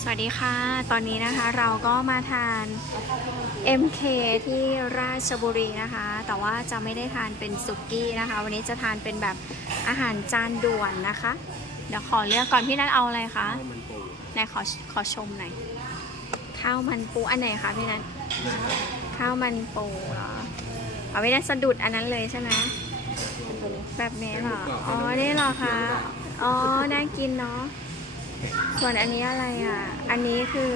สวัสดีค่ะ ตอนนี้นะคะเราก็มาทาน MK ที่ราชบุรีนะคะ แต่ว่าจะไม่ได้ทานเป็นสุกี้นะคะ วันนี้จะทานเป็นแบบอาหารจานด่วนนะคะ เดี๋ยวขอเลือกก่อนพี่นัทเอาอะไรคะข้าวมันปูไหนขอขอชมหน่อย ข้าวมันปูอันไหนคะพี่นัทข้าวมันปูเหรอเอาไม่ได้สะดุดอันนั้นเลยใช่ไหมแบบนี้เหรอ อ๋อ นี่เหรอคะ อ๋อ น่ากินเนาะ ส่วนอันนี้อะไรอะ อันนี้คือ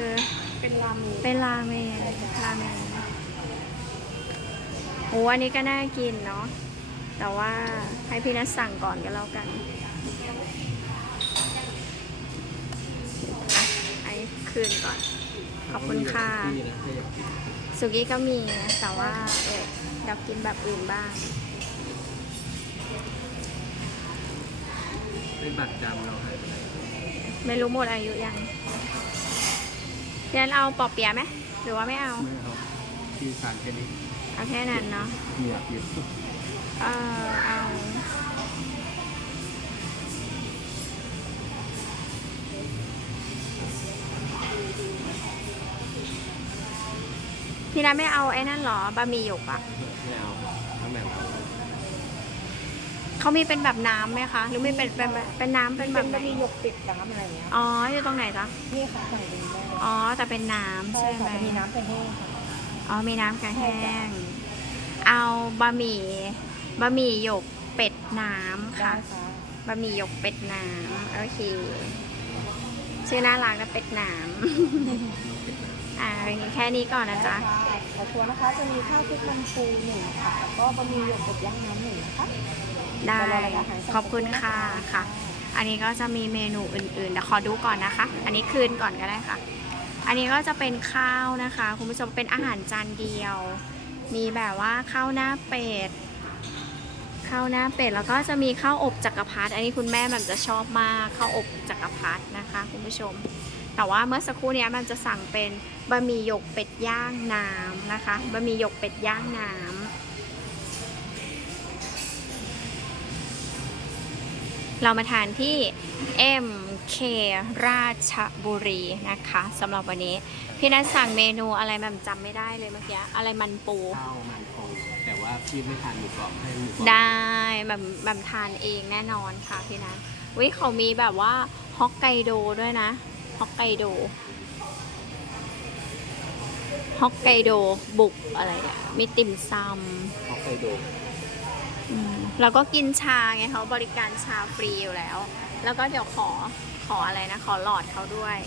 เป็นราเมงเป็นราเมงราเมงโอ้อันนี้ก็น่ากินเนาะ แต่ว่าให้พี่นัทสั่งก่อนก็แล้วกันอะไอ้คืนก่อน ขอบคุณค่ะ สุกี้ก็มีนะแต่ว่าเออเดี๋ยวกินแบบอื่นบ้าง เป็นบัตรจำเราให้ไป ไหนไม่รู้หมดอายุยังพี่นัทเอาปอเปียะไหมหรือว่าไม่เอาไม่เอาที่สั่งแค่นี้เอาแค่นั้นเนาะเหงื่อเปียกเออเอาพี่นัทไม่เอาไอ้นั่นเหรอบะหมี่หยกอะไม่เอาทั้งแมว เอาเขามีเป็นแบบน้ำไหมคะ หรือไม่เป็นเป็นเป็นน้ำเป็นแบเป็นบไหนบะหมี่หยกติดน้ำอะไรเงี้ยอ๋ออยู่ตรงไหนจ๊ะนี่ค่ะใส่ตรงนี้ได้เลยอ๋อแต่เป็นน้ำใช่ใช่ไหมค่ะจะมีน้ำเป็นแห้งค่ะอ๋อมีน้ำกระใช่แห้จ้ะงเอาบะหมี่บะหมี่หยกเป็ดน้ำได้ค่ะค่ะบะหมี่หยกเป็ดน้ำโอเคชื่อน่ารักนะเป็ดน้ำ อ่าแค่นี้ก่อนนะจ๊ะได้ค่ะขอตัวนะคะจะมีข้าวคลุกมันปูหนึ่งค่ะ แล้วก็บะหมี่หยกกบย่างน้ำหนึ่งนะคะได้เยวเราอาหารสั่งขอบคุณค่ะค่ะ อันนี้ก็จะมีเมนูอื่นๆเดี๋ยวขอดูก่อนนะคะ อันนี้คืนก่อนก็ได้ค่ะ อันนี้ก็จะเป็นข้าวนะคะ คุณผู้ชมเป็นอาหารจานเดียว มีแบบว่าข้าวหน้าเป็ดข้าวหน้าเป็ดแล้วก็จะมีข้าวอบจักรพรรดิอันนี้คุณแม่มันจะชอบมากข้าวอบจักรพรรดินะคะ คุณผู้ชม แต่ว่าเมื่อสักครู่เนี้ยมันจะสั่งเป็นบะหมี่หยกเป็ดย่างน้ำนะคะบะหมี่หยกเป็ดย่างน้ำเรามาทานที่ MK ราชบุรีนะคะสำหรับวันนี้ พี่นัทสั่งเมนูอะไรแบบจำไม่ได้เลยเมื่อกี้อะไรมันปู ข้าวมันปูแต่ว่าพี่ไม่ทานหมูกรอบให้หมูกรอบได้แบบแบบทานเองแน่นอนค่ะพี่นัทวิเขามีแบบว่าฮอกไกโดด้วยนะ ฮอกไกโดฮอกไกโดบุกอะไรอะมีติ่มซำฮอกไกโดอืมแล้วก็กินชาไงเขาบริการชาฟรีอยู่แล้ว แล้วก็เดี๋ยวขอขออะไรนะ ขอหลอดเขาด้วย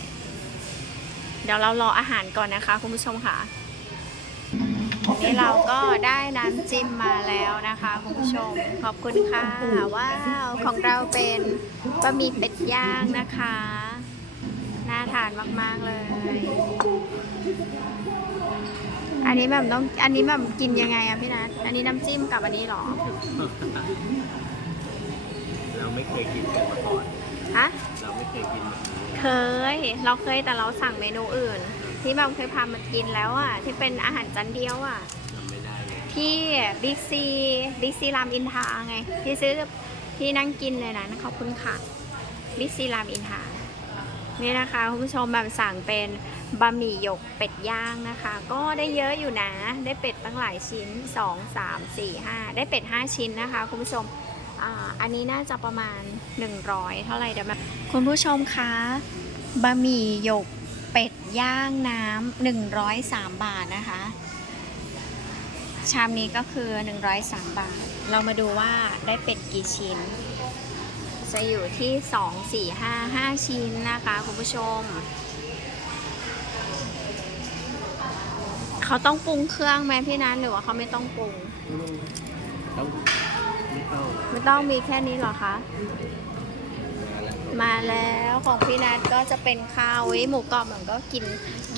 เดี๋ยวเรารออาหารก่อนนะคะ คุณผู้ชมค่ะนี่เราก็ได้น้ำจิ้มมาแล้วนะคะคุณผู้ชมขอบคุณค่ะ ว้าว ของเราเป็นบะหมี่เป็ดย่างนะคะ น่าทานมาก ๆ เลย อันนี้แบบต้อง อันนี้แบบกินยังไงอะพี่นัท อันนี้น้ำจิ้มกับอันนี้เหรอ เราไม่เคยกินกันมาก่อน ฮะ เราไม่เคยกินแบบนี้เคย เราเคยแต่เราสั่งเมนูอื่น ที่แบบเคยพามากินแล้วอะที่เป็นอาหารจานเดียวอะจำไม่ได้เลยที่บิ๊กซีบิ๊กซีรามอินทราไง ที่ซื้อที่นั่งกินเลยนะขอบคุณค่ะบิ๊กซีรามอินทรา นี่นะคะคุณผู้ชมแบบสั่งเป็นบะหมี่หยกเป็ดย่างนะคะ ก็ได้เยอะอยู่นะ ได้เป็ดตั้งหลายชิ้น 2 3 4 5 ได้เป็ด 5 ชิ้นนะคะคุณผู้ชมอ,อันนี้น่าจะประมาณ 100 เท่าไหร่เดี๋ยวแบบคุณผู้ชมคะบะหมี่หยกเป็ดย่างน้ำ103 บาทนะคะ ชามนี้ก็คือ 103 บาท เรามาดูว่าได้เป็ดกี่ชิ้น จะอยู่ที่ 2 4 5 5 ชิ้นนะคะ คุณผู้ชม เขาต้องปรุงเครื่องไหมพี่นัทหรือว่าเขาไม่ต้องปรุง ต้องไม่ต้องไม่ต้องมีแค่นี้หรอคะ มาแล้วของพี่นัทก็จะเป็นข้าวเว้ยหมูกรอบเหมือนก็กิน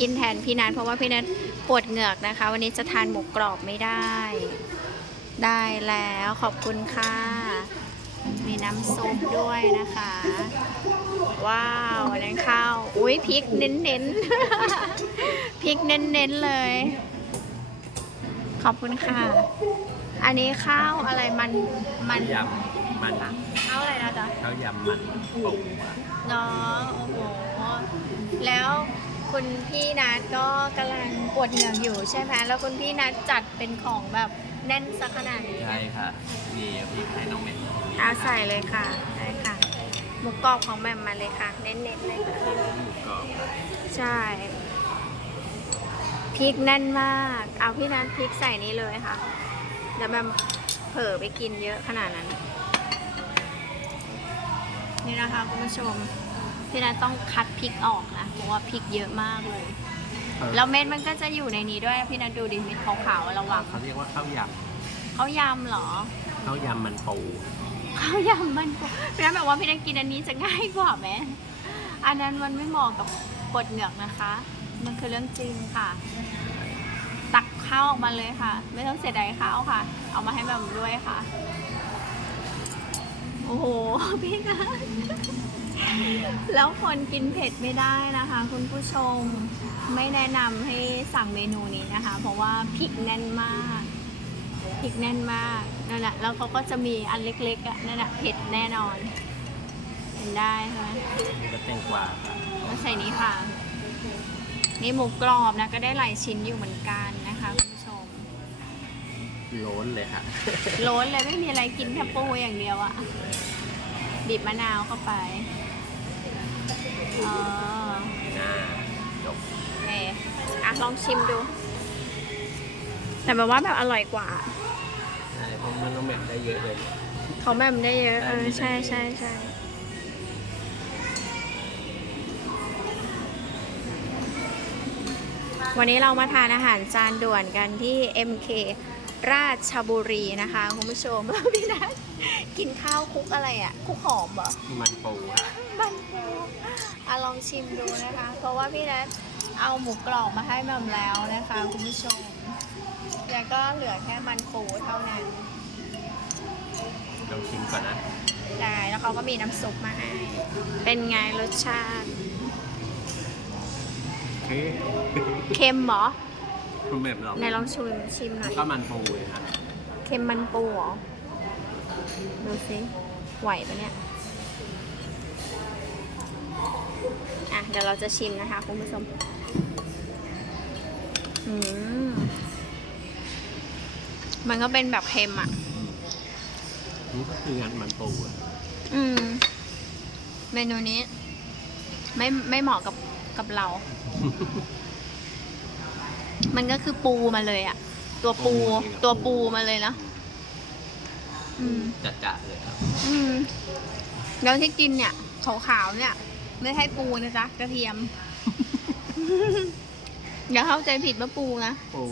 กินแทนพี่นัทเพราะว่าพี่นัทปวดเหงือกนะคะ วันนี้จะทานหมูกรอบไม่ได้ ได้แล้วขอบคุณค่ะ น้ำซุปด้วยนะคะ ว้าวอันนั้นข้าว อุ้ยพริกเน้นๆ พริกเน้นๆเลย ขอบคุณค่ะ อันนี้ข้าวอะไรมันมันยำมันข้าวอะไรนะจ๊ะข้าวยำมันปูอะเนาะโอ้โห แล้วคุณพี่นัทก็กำลังปวดเหงื่ออยู่ใช่ไหมแล้วคุณพี่นัทจัดเป็นของแบบแน่นสักขนาดนี้ใช่ค่ะนี่พี่ให้น้องเมย์ เอาใส่เลยค่ะได้ค่ะ หมูกรอบของแม่มมาเลยค่ะ เน้นๆเลยค่ะหมูกรอบใช่ พริกแน่นมาก เอาพี่นัทพริกใส่นี้เลยค่ะเดี๋ยวแบบเผลอไปกินเยอะขนาดนั้น นี่นะคะคุณผู้ชม พี่นัทต้องคัดพริกออกนะเพราะว่าพริกเยอะมากเลย แล้วเม็ดมันก็จะอยู่ในนี้ด้วยพี่นัทดูดิเม็ดขาวๆระวังเขาเรียกว่าข้าวยเขายำเหรอำข้าวยำมันปู ข้าวยำมันปูพี่นัทแบบว่าพี่นัทกินอันนี้จะง่ายกว่าไหมอันนั้นมันไม่เหมาะกับปวดเหงือกนะคะ มันคือเรื่องจริงค่ะ ตักข้าวออกมาเลยค่ะ ไม่ต้องเสียดายข้าวค่ะ เอามาให้แบบด้วยค่ะ โอ้โหพี่นัทแล้วคนกินเผ็ดไม่ได้นะคะ คุณผู้ชมไม่แนะนำให้สั่งเมนูนี้นะคะ เพราะว่าพริกแน่นมากพริกแน่นมาก นั่นแหละแล้วเขาก็จะมีอันเล็กๆอะนั่นแหละเผ็ดแน่นอน เห็นได้ใช่ไหมนี่ก็แตงกวาค่ะแล้วใส่นี้ค่ะ นี่หมูกรอบนะ ก็ได้หลายชิ้นอยู่เหมือนกันนะคะคุณผู้ชมโล้นเลยค่ะ โล้นเลยไม่มีอะไรกินแค่ปูอย่างเดียวอะบีบมะนาวเข้าไปอ๋อน่าจบโอเคอะลองชิมดู แต่แบบว่าแบบอร่อยกว่า ใช่เพราะมันน้องเมย์ได้เยอะเลย เขาแบบได้เยอะเออใช่ใช่ใช่วันนี้เรามาทานอาหารจานด่วนกันที่ MK ราชบุรีนะคะคุณผู้ชม พี่นัทกินข้าวคลุกอะไรอะคลุกหอมเหรอ มันปูค่ะมันปูอะลองชิมดูนะคะ เพราะว่าพี่นัทเอาหมูกรอบมาให้แมมแล้วนะคะ คุณผู้ชม แล้วก็เหลือแค่มันปูเท่านั้นลองชิมก่อนนะ ได้แล้วเขาก็มีน้ำซุปมาให้ เป็นไงรสชาติ เฮ้ยเค็มเหรอคุณเมย์ลองไหนลองชิมชิมหน่อย ก็มันปูเลยค่ะเค็มมันปูเหรอ ดูสิ ไหวปะเนี่ย อะ เดี๋ยวเราจะชิมนะคะคุณผู้ชม อืม มันก็เป็นแบบเค็มอะ นี่ก็คืองานมันปูอะอืม เมนูนี้ ไม่ไม่เหมาะกับกับเรา มันก็คือปูมาเลยอะตัวปูตัวปูมาเลยเนาะอืม จัดๆเลยครับอืม แล้วที่กินเนี่ยขาวๆเนี่ย ไม่ใช่ปูนะจ๊ะกระเทียม อย่าเข้าใจผิดว่าปูนะ ปู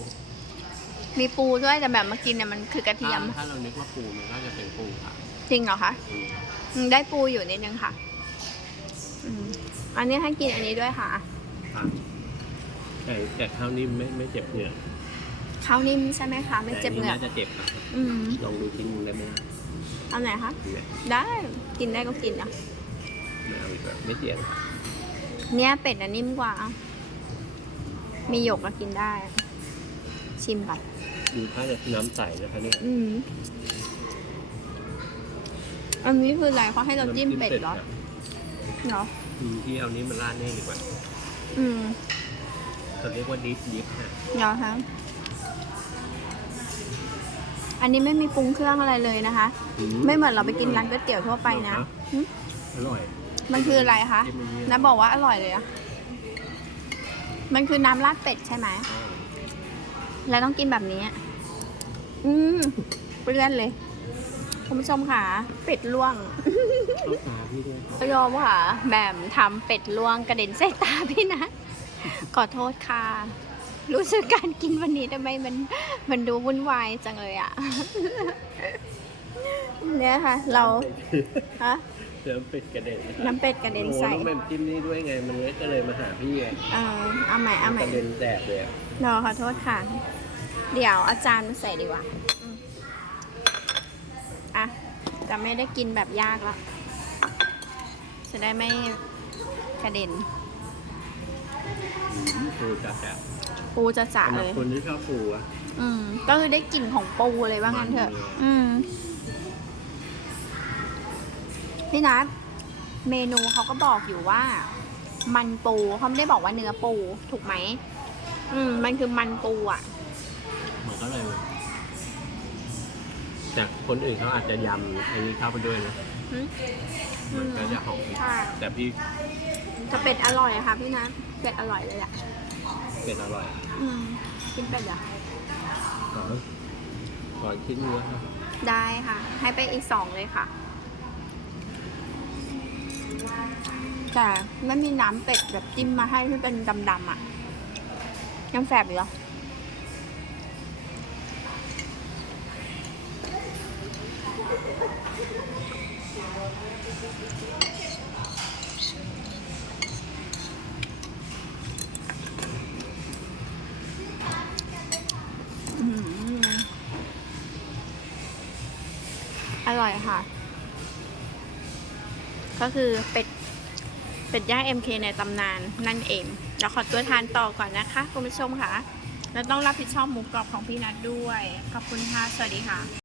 มีปูด้วยแต่แบบมากินเนี่ยมันคือกระเทียม ถ้าเรานึกว่าปูมันก็จะเป็นปูค่ะจริงเหรอคะอืมอืมได้ปูอยู่นิดนึงค่ะอืมอันนี้ให้กินอันนี้ด้วยค่ะค่ะแต่แต่ข้าวนิ่มไม่ไม่เจ็บเหงือกข้าวนิ่มใช่ไหมคะไม่เจ็บเหงืแต่อกน่าจะเจ็บนะอืมลองดูชิ้นนึงได้ไหมล่ะเอาไหนคะดีไหมได้กินได้ก็กินอะไม่เอาอีกแล้วไม่เจ็บเนี่ยเป็ดอะนิ่มกว่ามีหยกก็กินได้ ชิมก่อน ดูถ้าจะน้ำใสนะคะเนี่ยอืม อันนี้คืออะไรเขาให้เราจิ้มเป็ดเหรอน้ำจิ้มเหรอ อืมที่เอานี้มาราดนี่ดีกว่าอืมเขาเรียกว่าดิฟดิฟค่ะเหรอคะอันนี้ไม่มีปรุงเครื่องอะไรเลยนะคะไม่เหมือนเราไปกินร้านก๋วยเตี๋ยวทั่วไปนะหึอร่อยมันคืออะไรคะจิ้มอันนี้น้าบอกว่าอร่อยเลยอะมันคือน้ำราดเป็ดใช่ไหม อ่า แล้วต้องกินแบบนี้ อืมเปรี้อนเลยคุณผู้ชมค่ะ เป็ดล่วงต้องตาพี่ด้วยยอมค่ะแบมทำเป็ดล่วงกระเด็นใส่ตาพี่นะ ขอโทษค่ะ รู้สึกการกินวันนี้ทำไมมันมันดูวุ่นวายจังเลยอะ เนี่ยค่ะ เราฮะเดี๋ยวเป็ดกระเด็นนะครับน้ำเป็ดกระเด็นใส่โอ้โหน้องแม่มจิ้มนี่ด้วยไง มันเลยก็เลยมาหาพี่ไง เออเอาใหม่เอาใหม่กระเด็นแตกเลยอะรอขอโทษค่ะ เดี๋ยวอาจารย์มาใส่ดีกว่าอืมอะ จะไม่ได้กินแบบยากแล้วจะได้ไม่กระเด็นอืมปูจัดอะปูจะจะสำหเลรับย คนที่ชอบปูอะอืม ก็คือได้กลิ่นของปูเลยว่างั้นเถอะมันเลยอืม พี่นัทเมนูเขาก็บอกอยู่ว่า มันปูเขาไม่ได้บอกว่าเนื้อปูถูกไหม อืม มันคือมันปูอะเห มือนก็เลย แต่คนอื่นเขาอาจจะยำอันนี้เข้าไปด้วยนะอืมมันก็จะหอมใช่แต่พี่จะเป็ดอร่อยอะค่ะพี่นะเป็ดอร่อยเลยอะ เป็นอร่อยอืมกินเป็ดเหรอขอขอคิดเนื้อครับได้ค่ะ ให้ไปอีกสองเลยค่ะ แต่ไม่มีน้ำเป็ดแบบจิ้มมาให้ที่เป็นดำๆอะยังแสบอยู่เหรออื้ อร่อยค่ะ ก็คือเป็ดเป็ดย่าง MK ในตำนานนั่นเองเราขอตัวทานต่อก่อนนะคะคุณผู้ชมค่ะ แล้วต้องรับผิดชอบหมูกรอบของพี่นัทด้วย ขอบคุณค่ะ สวัสดีค่ะ